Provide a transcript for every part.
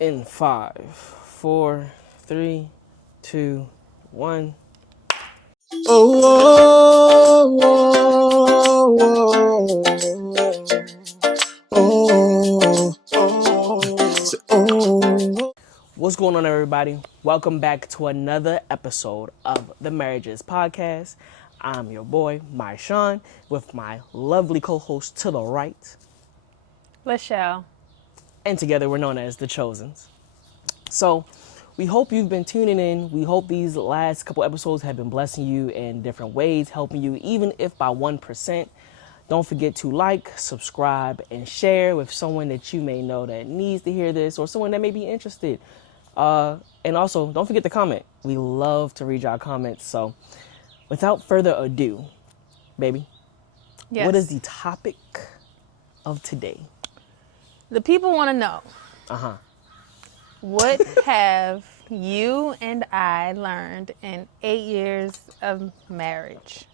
In 5, 4, 3, 2, 1. Oh, What's going on, everybody? Welcome back to another episode of the Marriages Podcast. I'm your boy, Marshawn, with my lovely co-host to the right. Lachelle. And together we're known as The Chosens. So we hope you've been tuning in. We hope these last couple episodes have been blessing you in different ways, helping you, even if by 1%. Don't forget to like, subscribe, and share with someone that you may know that needs to hear this or someone that may be interested. And also, don't forget to comment. We love to read your comments. So without further ado, baby, Yes. What is the topic of today? The people want to know. Uh-huh. What have you and I learned in 8 years of marriage?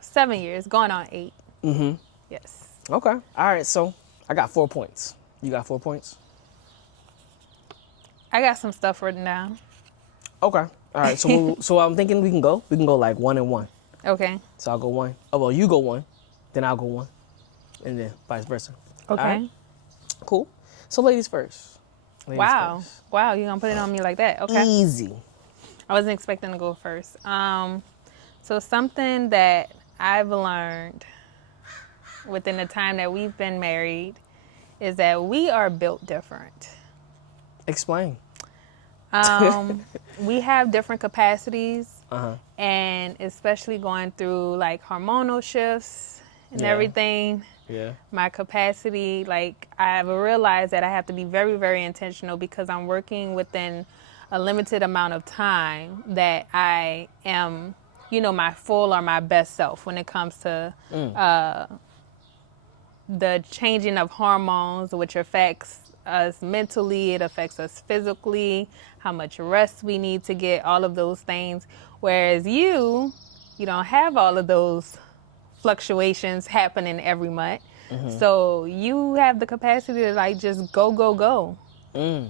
7 years, going on 8. Mm-hmm. Yes. Okay. All right. So I got 4 points. You got 4 points? I got some stuff written down. Okay. All right. So I'm thinking we can go like 1 and 1. Okay. So I'll go 1. Oh, well, you go 1, then I'll go 1, and then vice versa. Okay. All right? Cool. So ladies first. Wow. Wow, you're going to put it on me like that. Okay. Easy. I wasn't expecting to go first. So something that I've learned within the time that we've been married is that we are built different. Explain. We have different capacities, Uh-huh. and especially going through like hormonal shifts and Yeah. everything, Yeah. my capacity, like I've realized that I have to be very, very intentional because I'm working within a limited amount of time that I am, my full or my best self when it comes to the changing of hormones, which affects us mentally, it affects us physically, how much rest we need to get, all of those things. Whereas you don't have all of those fluctuations happening every month. So you have the capacity to like just go. And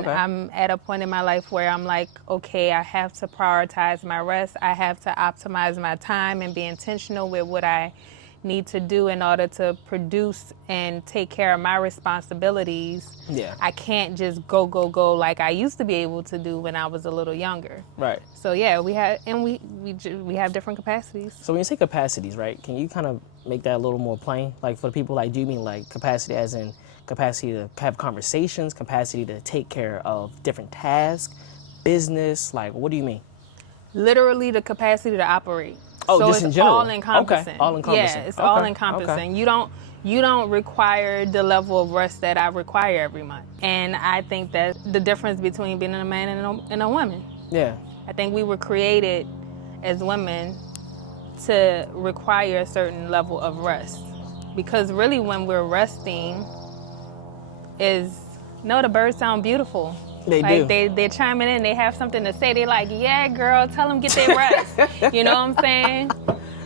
Okay. I'm at a point in my life where I'm like, okay, I have to prioritize my rest. I have to optimize my time and be intentional with what I need to do in order to produce and take care of my responsibilities. Yeah. I can't just go like I used to be able to do when I was a little younger. Right. So yeah, we have different capacities. So when you say capacities, right, can you kind of make that a little more plain? Like for the people, like, do you mean like capacity as in capacity to have conversations, capacity to take care of different tasks, business? Like, what do you mean? Literally the capacity to operate. Oh, so just it's in general. all encompassing. Okay, all encompassing. Yeah, it's Okay, all encompassing. okay. You don't require the level of rest that I require every month. And I think that the difference between being a man and a woman. Yeah. I think we were created as women to require a certain level of rest. Because really when we're resting the birds sound beautiful. They like do. They're chiming in, they have something to say. They're like, yeah, girl, tell them get their rest. You know what I'm saying?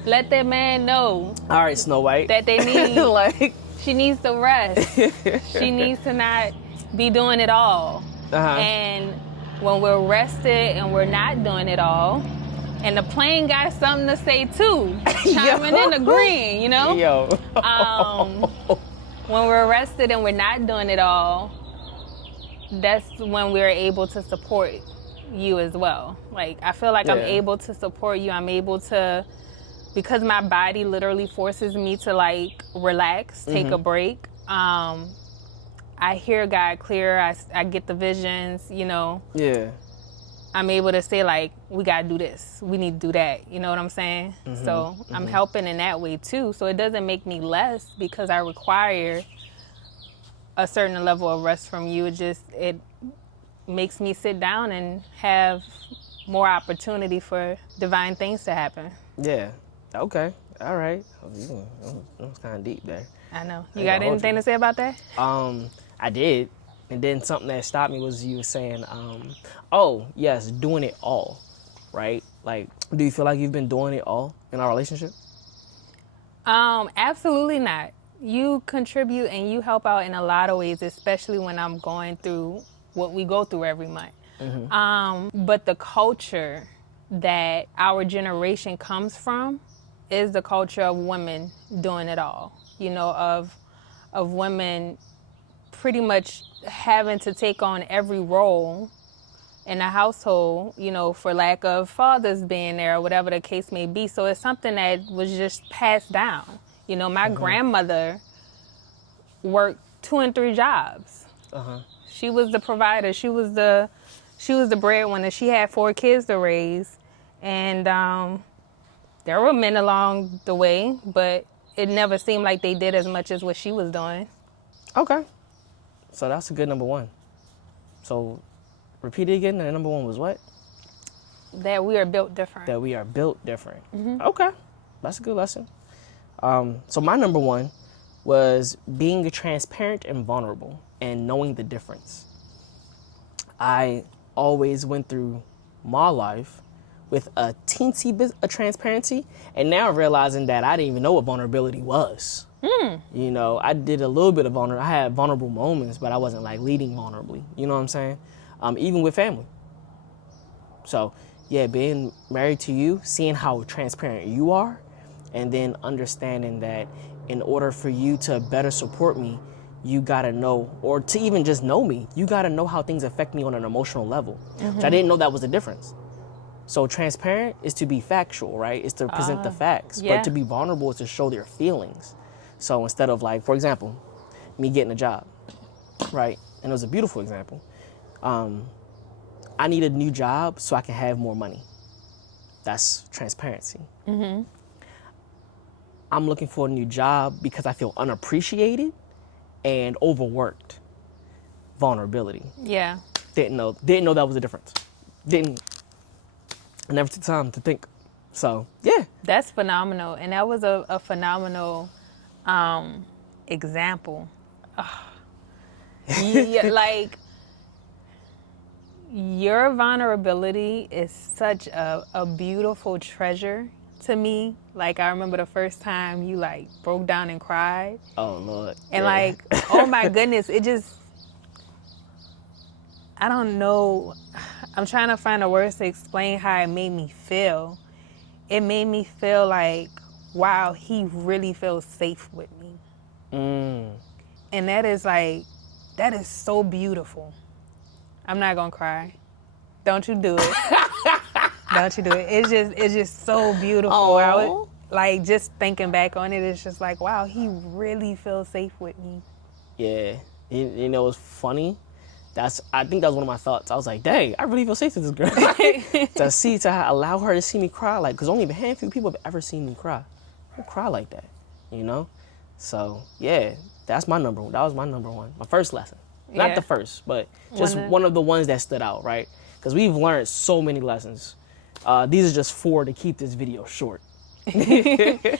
Let that man know All right, Snow White. that they need, like, she needs to rest. She needs to not be doing it all. uh-huh. And when we're rested and we're not doing it all, and the plane got something to say too, chiming in, agreeing, Yo. When we're rested and we're not doing it all, that's when we're able to support you as well. Like, I feel like I'm Yeah. able to support you. I'm able to, because my body literally forces me to like relax, take a break. I hear God clear. I get the visions, Yeah. I'm able to say like, we gotta do this. We need to do that. You know what I'm saying? So I'm helping in that way too. So it doesn't make me less because I require a certain level of rest from you. It makes me sit down and have more opportunity for divine things to happen. Yeah. Okay. All right. That was kind of deep there. I know. You I got ain't gonna hold anything you. to say about that? I did. And then something that stopped me was you were saying, oh, yes, doing it all, right? Like, do you feel like you've been doing it all in our relationship? Absolutely not. You contribute and you help out in a lot of ways, especially when I'm going through what we go through every month. But the culture that our generation comes from is the culture of women doing it all. You know, of women pretty much having to take on every role in a household, you know, for lack of fathers being there or whatever the case may be. So it's something that was just passed down. You know, my grandmother worked 2 and 3 jobs. She was the provider. She was the breadwinner. She had 4 kids to raise, and there were men along the way, but it never seemed like they did as much as what she was doing. Okay. So that's a good number 1. So repeat it again. And number 1 was what? That we are built different. That we are built different. Okay. That's a good lesson. So my number 1 was being transparent and vulnerable and knowing the difference. I always went through my life with a teensy bit of transparency, and now I'm realizing that I didn't even know what vulnerability was. You know, I did a little bit of I had vulnerable moments, but I wasn't like leading vulnerably. You know what I'm saying? Even with family. So yeah, being married to you, seeing how transparent you are, and then understanding that in order for you to better support me, you gotta know, or to even just know me, you gotta know how things affect me on an emotional level. Which I didn't know that was the difference. So transparent is to be factual, right? It's to present the facts. Yeah. But to be vulnerable is to show their feelings. So instead of like, for example, me getting a job, right? And it was a beautiful example. I need a new job so I can have more money. That's transparency. I'm looking for a new job because I feel unappreciated and overworked. Vulnerability. Yeah. Didn't know that was the difference. I never took time to think. So yeah. That's phenomenal. And that was a phenomenal example. Yeah, like, your vulnerability is such a beautiful treasure to me. Like, I remember the first time you like broke down and cried. Oh Lord. And yeah. like, oh my goodness, it just, I don't know. I'm trying to find the words to explain how it made me feel. It made me feel like, wow, he really feels safe with me. And that is so beautiful. I'm not gonna cry. Don't you do it. Don't you do it. It's just so beautiful. I would, like, just thinking back on it, it's just like, wow, he really feels safe with me. Yeah. You know, it's funny. I think that was one of my thoughts. I was like, dang, I really feel safe with this girl. to allow her to see me cry, like, because only a handful of people have ever seen me cry. I don't cry like that, you know? So, yeah, that's my number 1. That was my number 1. My first lesson. Not Yeah. the first, but just one of the ones that stood out, right? Because we've learned so many lessons. These are just 4 to keep this video short. That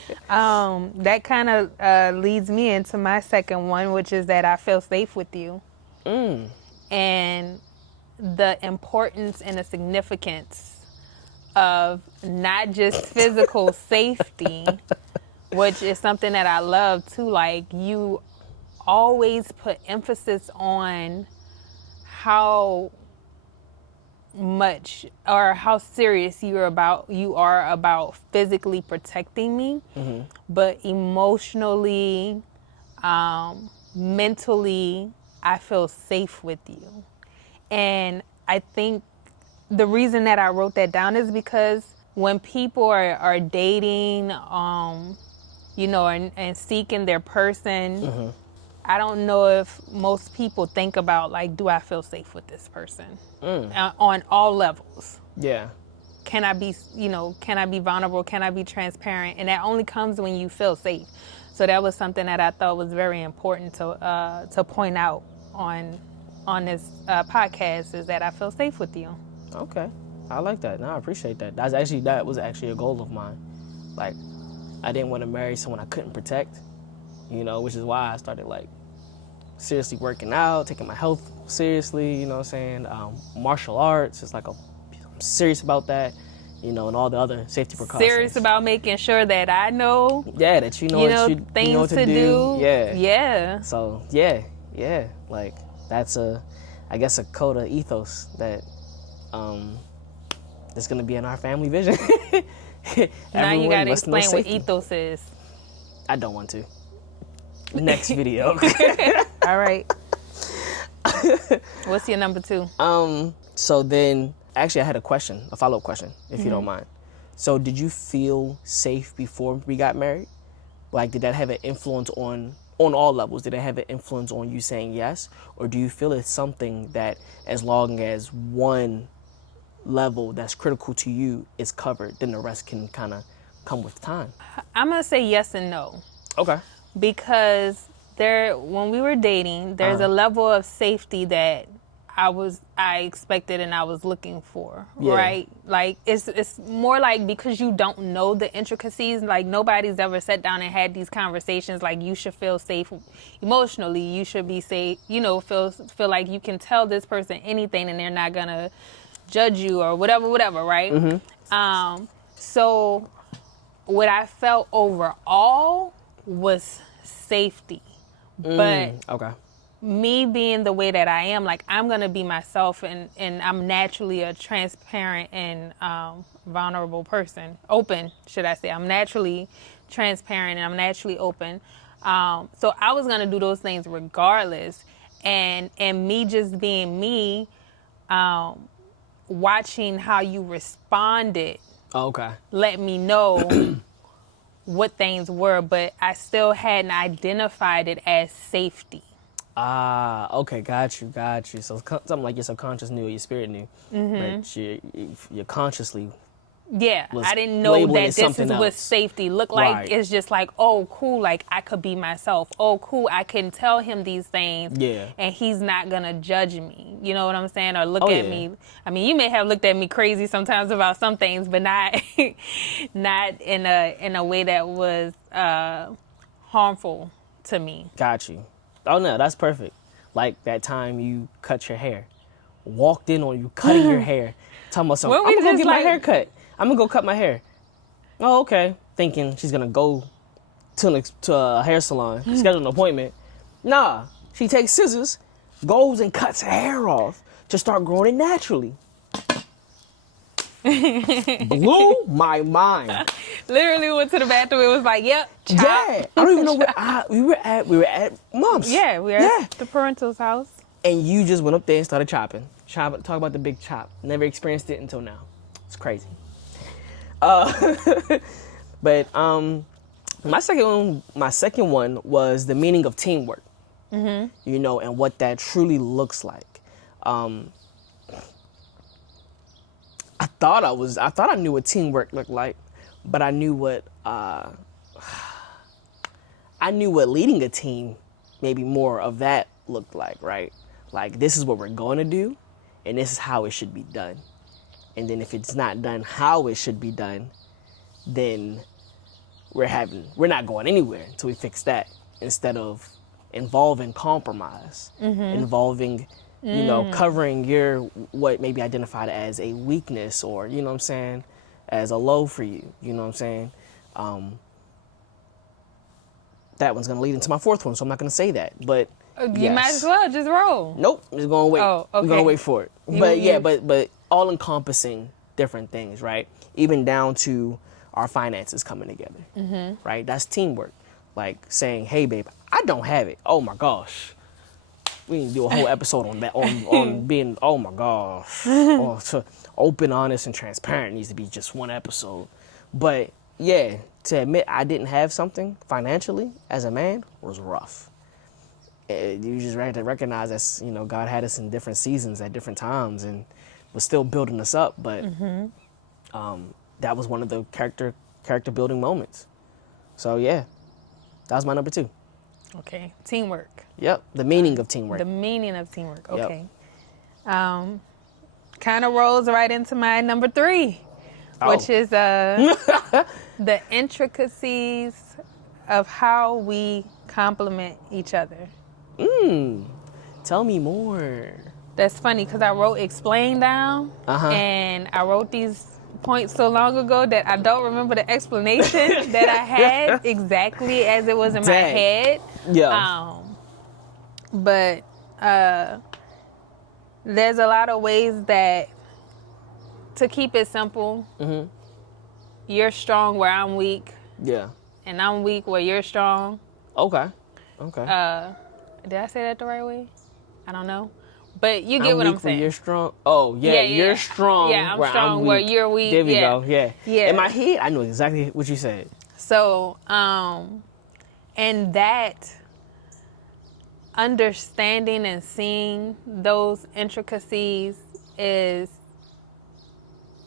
kind of leads me into my second one, which is that I feel safe with you. And the importance and the significance of not just physical safety, which is something that I love too. Like, you always put emphasis on how much or how serious you are about physically protecting me, but emotionally, mentally, I feel safe with you. And I think the reason that I wrote that down is because when people are dating, you know, and seeking their person, I don't know if most people think about, like, do I feel safe with this person on all levels? Yeah. Can I be vulnerable? Can I be transparent? And that only comes when you feel safe. So that was something that I thought was very important to point out on this podcast, is that I feel safe with you. Okay. I like that. No, I appreciate that. That was actually a goal of mine. Like, I didn't want to marry someone I couldn't protect, you know, which is why I started, like, seriously working out, taking my health seriously, you know what I'm saying? Martial arts, it's like I'm serious about that, you know, and all the other safety precautions. Serious about making sure that I know. Yeah, that you know things you know what to do. Yeah. Yeah. So, yeah, like, I I guess, a code of ethos that is going to be in our family vision. Now you Everyone gotta must know explain what safety. ethos is. I don't want to. Next video. All right. What's your number 2? So then, actually, I had a follow-up question, if you Mm-hmm. don't mind. So did you feel safe before we got married? Like, did that have an influence on all levels? Did it have an influence on you saying yes? Or do you feel it's something that as long as one level that's critical to you is covered, then the rest can kind of come with time? I'm gonna say yes and no. Okay. Because when we were dating, there's a level of safety that I expected and I was looking for, Yeah. right? Like it's more like, because you don't know the intricacies, like nobody's ever sat down and had these conversations. Like, you should feel safe emotionally. You should be safe, feel like you can tell this person anything and they're not gonna judge you or whatever, right? Mm-hmm. So what I felt overall was safety. But Okay. me being the way that I am, like, I'm going to be myself, and I'm naturally a transparent and vulnerable person. Open, should I say. I'm naturally transparent and I'm naturally open. So I was going to do those things regardless. And me just being me, watching how you responded Okay. let me know what things were, but I still hadn't identified it as safety. Ah, okay, got you. So something like your subconscious knew, or your spirit knew, but you consciously. Yeah, Was I didn't know labeling that it this something is what else. safety looked like. Right. It's just like, oh, cool, like I could be myself. Oh, cool, I can tell him these things, Yeah. and he's not gonna judge me. You know what I'm saying? Or look Oh, at yeah. me. I mean, you may have looked at me crazy sometimes about some things, but not not in a way that was harmful to me. Got you. Oh no, that's perfect. Like that time you cut your hair, walked in on you cutting your hair, talking about something. Weren't we I'm gonna go just get my like- hair cut. I'm gonna go cut my hair. Oh, okay. Thinking she's gonna go to a hair salon, schedule an appointment. Nah, she takes scissors, goes and cuts her hair off to start growing it naturally. Blew my mind. Literally went to the bathroom. It was like, yep, chop. Yeah, I don't even know where we were at. We were at mom's. Yeah, we were at the parental's house. And you just went up there and started chopping. Talk about the big chop. Never experienced it until now. It's crazy. But my second one was the meaning of teamwork. Mm-hmm. And what that truly looks like. I thought I knew what teamwork looked like, but I knew what leading a team, maybe more of that looked like, right? Like, this is what we're going to do, and this is how it should be done. And then if it's not done how it should be done, then we're not going anywhere until we fix that, instead of involving compromise, involving, covering your, what may be identified as a weakness, or, you know what I'm saying, as a low for you, you know what I'm saying? That one's going to lead into my fourth one, so I'm not going to say that, but You might as well just roll. Nope, we're going to wait. Oh, okay. We're going to wait for it. But all encompassing different things, right? Even down to our finances coming together, right? That's teamwork. Like saying, hey, babe, I don't have it. Oh, my gosh. We need to do a whole episode on that, on being, oh, my gosh. Open, honest, and transparent needs to be just one episode. But, yeah, to admit I didn't have something financially as a man was rough. You just have to recognize that, God had us in different seasons at different times and was still building us up. But that was one of the character building moments. So, yeah, that was my number 2. Okay, teamwork. Yep, the meaning of teamwork. The meaning of teamwork. Yep. Okay. Kind of rolls right into my number 3, which is the intricacies of how we complement each other. Tell me more. That's funny because I wrote explain down, and I wrote these points so long ago that I don't remember the explanation that I had exactly as it was in my head. Yeah. But There's a lot of ways that, to keep it simple, you're strong where I'm weak, Yeah. and I'm weak where you're strong. Okay. Did I say that the right way? I don't know. But you get I'm what weak I'm where saying. you're strong. Oh, yeah, you're strong. Yeah, I'm where strong I'm where weak. you're weak. There we Yeah. go. Yeah. Yeah. In my head, I knew exactly what you said. So, and that understanding and seeing those intricacies is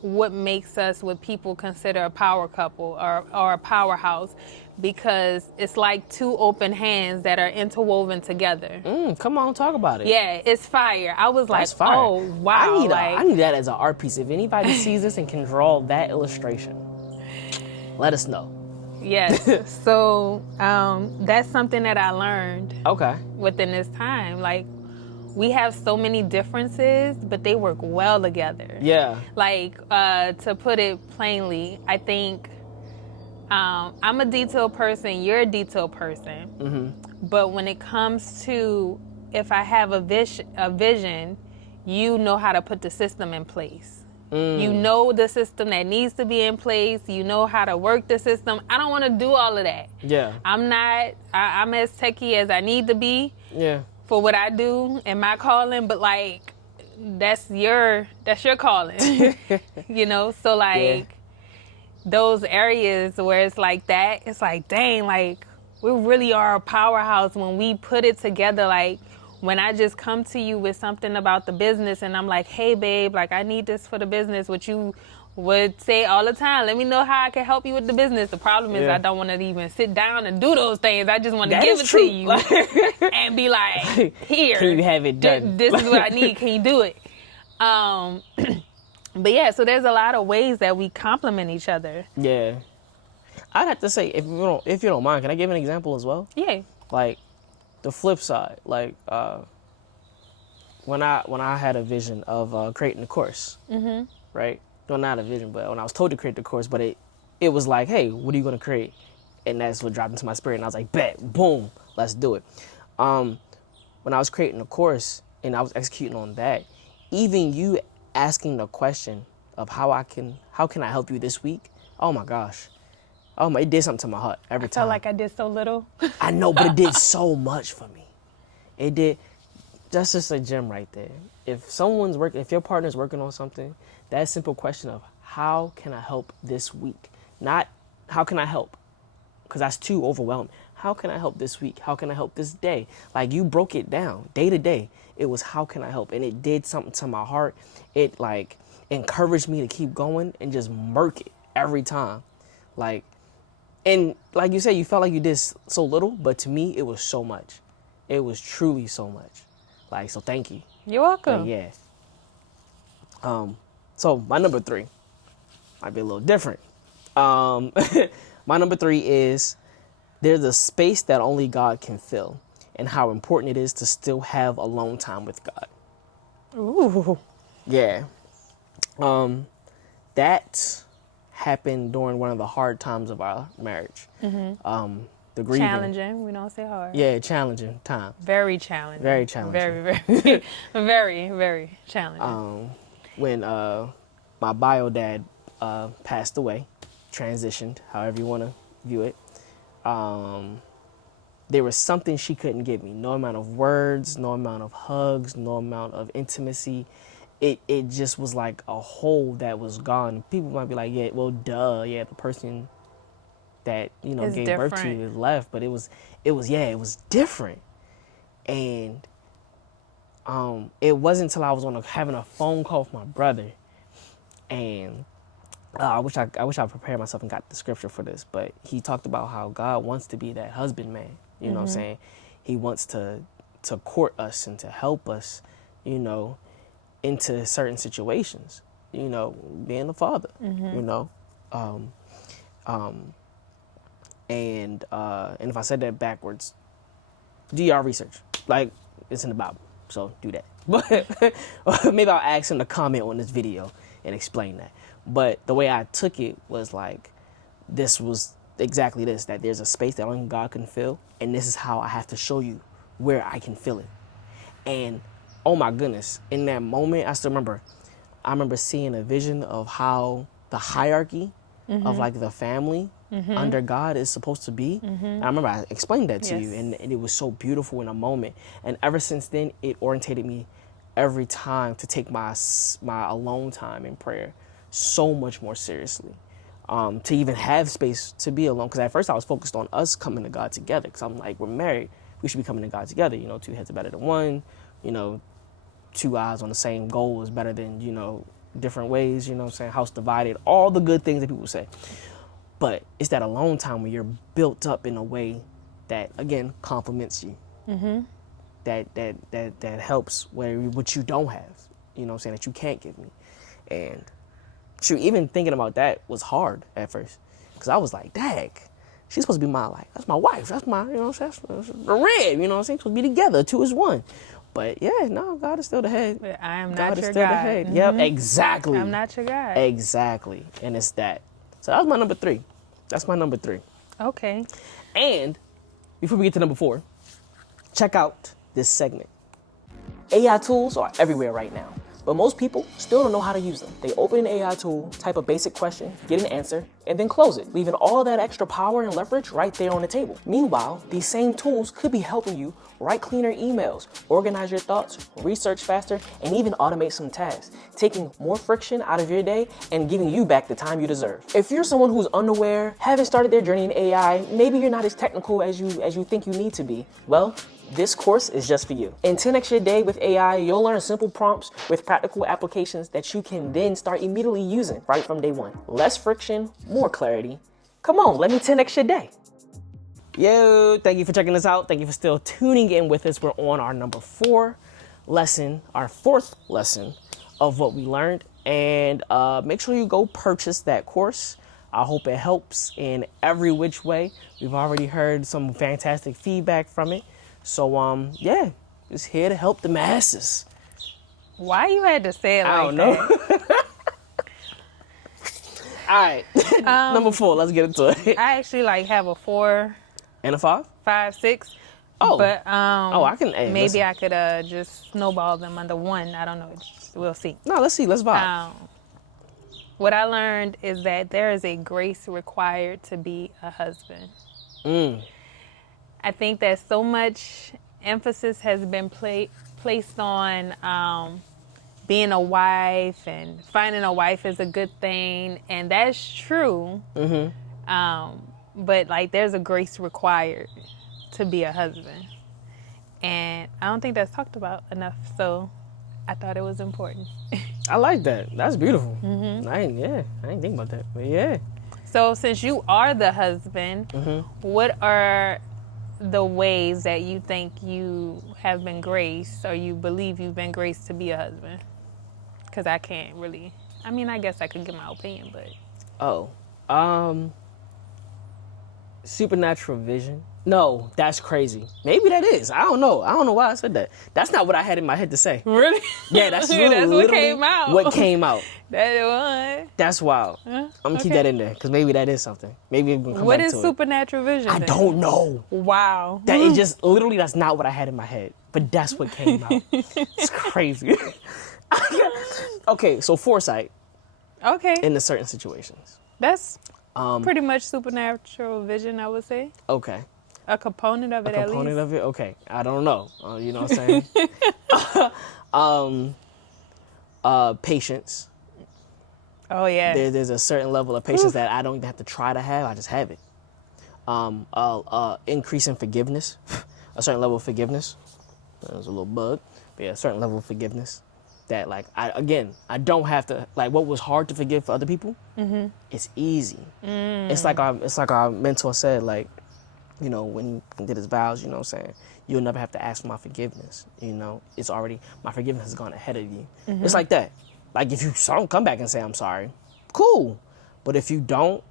what makes us what people consider a power couple or a powerhouse, because it's like two open hands that are interwoven together. Come on, talk about it. Yeah, it's fire. I was like, That's fire. oh wow, I need that as an art piece. If anybody sees this and can draw that illustration, let us know. yes. So that's something that I learned Okay. within this time. Like, we have so many differences, but they work well together. Yeah. Like, to put it plainly, I think I'm a detail person, you're a detail person. But when it comes to, if I have a vision, you know how to put the system in place. You know the system that needs to be in place. You know how to work the system. I don't want to do all of that. Yeah. I'm as techie as I need to be Yeah. for what I do and my calling, but like, that's your calling. You know? So like, those areas where it's like that, it's like, dang, like, we really are a powerhouse when we put it together. Like, when I just come to you with something about the business and I'm like, hey babe, like, I need this for the business, which you would say all the time, let me know how I can help you with the business. The problem is I don't want to even sit down and do those things. I just want to give it to you and be like, here, Can you have it done? This is what I need. Can you do it? But yeah, so there's a lot of ways that we complement each other. Yeah. I'd have to say, if you don't mind, can I give an example as well? Yeah. Like, the flip side, like when I had a vision of creating a course, right? Well, not a vision, but when I was told to create the course, but it was like, hey, what are you gonna create? And that's what dropped into my spirit, and I was like, bet, boom, let's do it. When I was creating the course and I was executing on that, even you asking the question of how can I help you this week? Oh my gosh. Oh my, it did something to my heart every time. I felt like I did so little. I know, but it did so much for me. It did. That's just a gem right there. If your partner's working on something, that simple question of how can I help this week? Not how can I help? Because that's too overwhelming. How can I help this week? How can I help this day? Like, you broke it down day to day. It was how can I help? And it did something to my heart. It like encouraged me to keep going and just murk it every time. Like, and like you said, you felt like you did so little, but to me, it was so much. It was truly so much. Like, so thank you. You're welcome. Like, yeah. So my number 3 might be a little different. My number 3 is there's a space that only God can fill, and how important it is to still have alone time with God. Ooh. Yeah. That happened during one of the hard times of our marriage. The grieving. Challenging. We don't say hard. Yeah, challenging time. Very challenging. Very challenging. Very, very, very, very challenging. When my bio dad passed away, transitioned, however you want to view it, there was something she couldn't give me. No amount of words, no amount of hugs, no amount of intimacy. It just was like a hole that was gone. People might be like, yeah, well, duh, yeah, the person that, you know, It's gave birth to different. you is left, but it was different. And it wasn't until I was having a phone call with my brother, and I wish I prepared myself and got the scripture for this, but he talked about how God wants to be that husband man. You know what I'm saying? He wants to court us and to help us, you know, into certain situations. You know, being a father. You know, and if I said that backwards, do your research. Like, it's in the Bible, so do that. But maybe I'll ask him to comment on this video and explain that. But the way I took it was like, this was exactly this, that there's a space that only God can fill, and this is how I have to show you where I can fill it. And oh my goodness, in that moment, I remember seeing a vision of how the hierarchy of like the family under God is supposed to be. And I remember I explained that to you, Yes. and it was so beautiful in a moment. And ever since then, it orientated me every time to take my alone time in prayer so much more seriously. To even have space to be alone. Because at first I was focused on us coming to God together. Because I'm like, we're married, we should be coming to God together. You know, two heads are better than one. You know, two eyes on the same goal is better than, you know, different ways. You know what I'm saying? House divided. All the good things that people say. But it's that alone time where you're built up in a way that, again, complements you. That helps what you don't have. You know what I'm saying? That you can't give me. And shoot, even thinking about that was hard at first, because I was like, dang, she's supposed to be that's my wife. That's my, you know, that's the rib, you know what I'm saying? Supposed to be together, two is one. But yeah, no, God is still the head. But I am God not is your still the God. head. Yep, exactly. I'm not your God. Exactly. And it's that. So that was my number 3. That's my number 3. Okay. And before we get to number 4, check out this segment. AI tools are everywhere right now, but most people still don't know how to use them. They open an AI tool, type a basic question, get an answer, and then close it, leaving all that extra power and leverage right there on the table. Meanwhile, these same tools could be helping you write cleaner emails, organize your thoughts, research faster, and even automate some tasks, taking more friction out of your day and giving you back the time you deserve. If you're someone who's unaware, haven't started their journey in AI, maybe you're not as technical as you think you need to be, well, this course is just for you. In 10x your day with AI, you'll learn simple prompts with practical applications that you can then start immediately using right from day one. Less friction, more clarity. Come on, let me 10x your day. Yo, thank you for checking us out. Thank you for still tuning in with us. We're on our number 4 lesson, our 4th lesson of what we learned. And make sure you go purchase that course. I hope it helps in every which way. We've already heard some fantastic feedback from it. So, yeah, just here to help the masses. Why you had to say it like I don't know. that? All right, number 4, let's get into it. I actually have a 4, And a 5? 5, 6. Oh. But I can, hey, maybe listen. I could just snowball them under one. I don't know. We'll see. No, let's see, let's vibe. What I learned is that there is a grace required to be a husband. I think that so much emphasis has been placed on being a wife, and finding a wife is a good thing, and that's true. But there's a grace required to be a husband, and I don't think that's talked about enough. So I thought it was important. I like that. That's beautiful. I didn't think about that, but yeah. So since you are the husband, what are the ways that you think you have been graced, or you believe you've been graced to be a husband? Because I can't really, I guess I could give my opinion, but. Supernatural vision. No, that's crazy. Maybe that is. I don't know. I don't know why I said that. That's not what I had in my head to say. Really? Yeah, that's That's what literally came out. What came out. That one. That's wild. I'm gonna keep okay. that in there, because maybe that is something. Maybe we're gonna come What back is to it. supernatural vision? I then? don't know. Wow. That is just literally, that's not what I had in my head, but that's what came out. It's crazy. Okay, so foresight Okay. in certain situations. That's pretty much supernatural vision, I would say. Okay. A component of it, at least. Component of it. Okay, I don't know. You know what I'm saying? Patience. Oh, yeah. There's a certain level of patience that I don't even have to try to have. I just have it. Increase in forgiveness. A certain level of forgiveness. There's a little bug. But yeah, a certain level of forgiveness. That I don't have to, what was hard to forgive for other people, it's easy. It's like our mentor said, you know, when he did his vows, you know what I'm saying? You'll never have to ask for my forgiveness. You know, it's already, my forgiveness has gone ahead of you. It's like that. If you don't come back and say, I'm sorry, cool. But if you don't,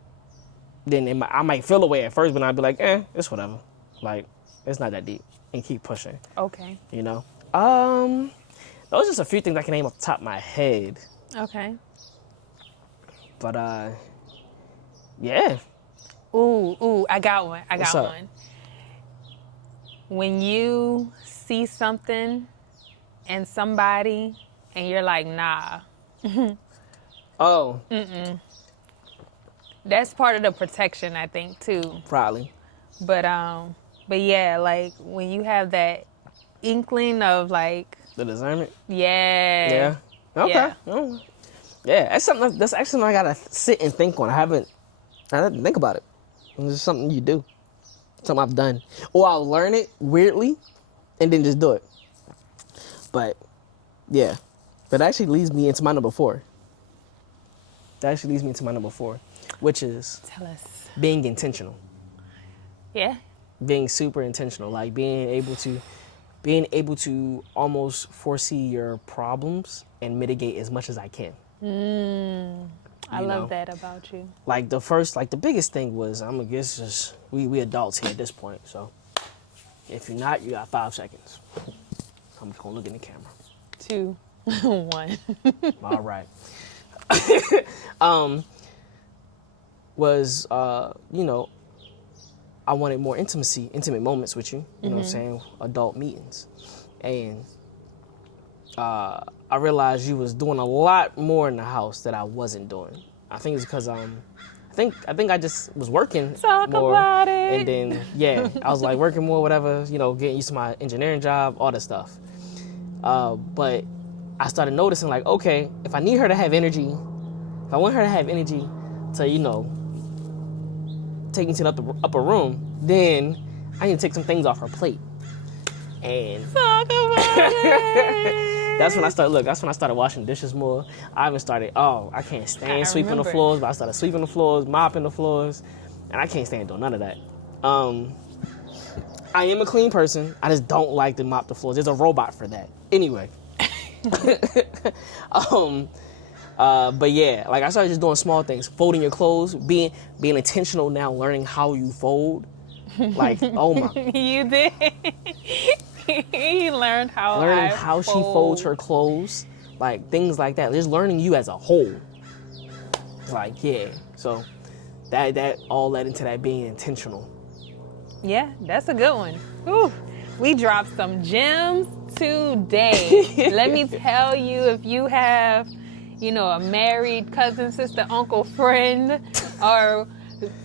then I might feel away at first, but I'd be like, it's whatever. It's not that deep. And keep pushing. Okay. You know? Those are just a few things I can name off the top of my head. Okay. But, yeah. Ooh, I got one. What's up? When you see something and somebody and you're like, nah. Oh, That's part of the protection, I think, too. probably. But yeah, like when you have that inkling of like, The discernment. yeah. Yeah. Okay. Yeah. Oh. Yeah, that's something. That's actually something I gotta sit and think on. I didn't think about it. It's just something you do. Something I've done, or I'll learn it weirdly, and then just do it. But yeah, that actually leads me into my number 4. Which is Tell us. being intentional. Yeah. Being super intentional, like being able to almost foresee your problems and mitigate as much as I can. I You love know. that about you. Like the biggest thing was, I'm gonna guess just we adults here at this point. So if you're not, you got 5 seconds. I'm just gonna look in the camera. 2, 1. All right. Was you know, I wanted more intimate moments with you. You know what I'm saying? Adult meetings, and I realized you was doing a lot more in the house that I wasn't doing. I think it's because I think I just was working Talk more, about it. and then yeah, I was like working more, whatever. You know, getting used to my engineering job, all that stuff. But I started noticing, like, okay, if I need her to have energy, if I want her to have energy to, you know, take me to the upper room, then I need to take some things off her plate. And Talk about it. that's when I started washing dishes more. I even started, I can't stand I sweeping the remember. floors, but I started sweeping the floors, mopping the floors, and I can't stand doing none of that. I am a clean person. I just don't like to mop the floors. There's a robot for that. Anyway. But yeah, like I started just doing small things, folding your clothes, being intentional now, learning how you fold. Like, oh my, You did. He learned how learning how she folds her clothes, like things like that. Just learning you as a whole. Like, yeah. So that all led into that being intentional. Yeah, that's a good one. Ooh, we dropped some gems today. Let me tell you, if you have, you know, a married cousin, sister, uncle, friend, or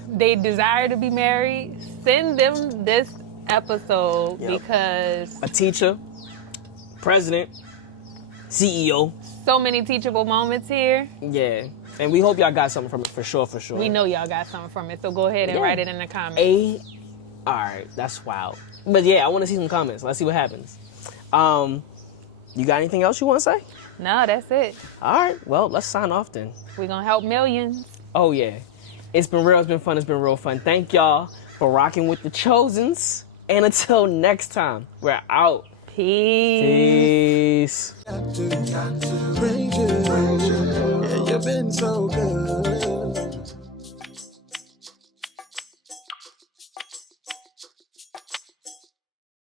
they desire to be married, send them this episode. Yep. Because A teacher, president, CEO. so many teachable moments here. Yeah. And we hope y'all got something from it for sure. We know y'all got something from it, so go ahead and Yeah. write it in the comments. All right, that's wild. But yeah, I want to see some comments. Let's see what happens. You got anything else you want to say? No, that's it. All right, well, let's sign off then. We're going to help millions. Oh yeah, it's been real. It's been fun. It's been real fun. Thank y'all for rocking with the Chosens. And until next time, we're out. Peace. Peace. Got to praise you. Yeah, you've been so good.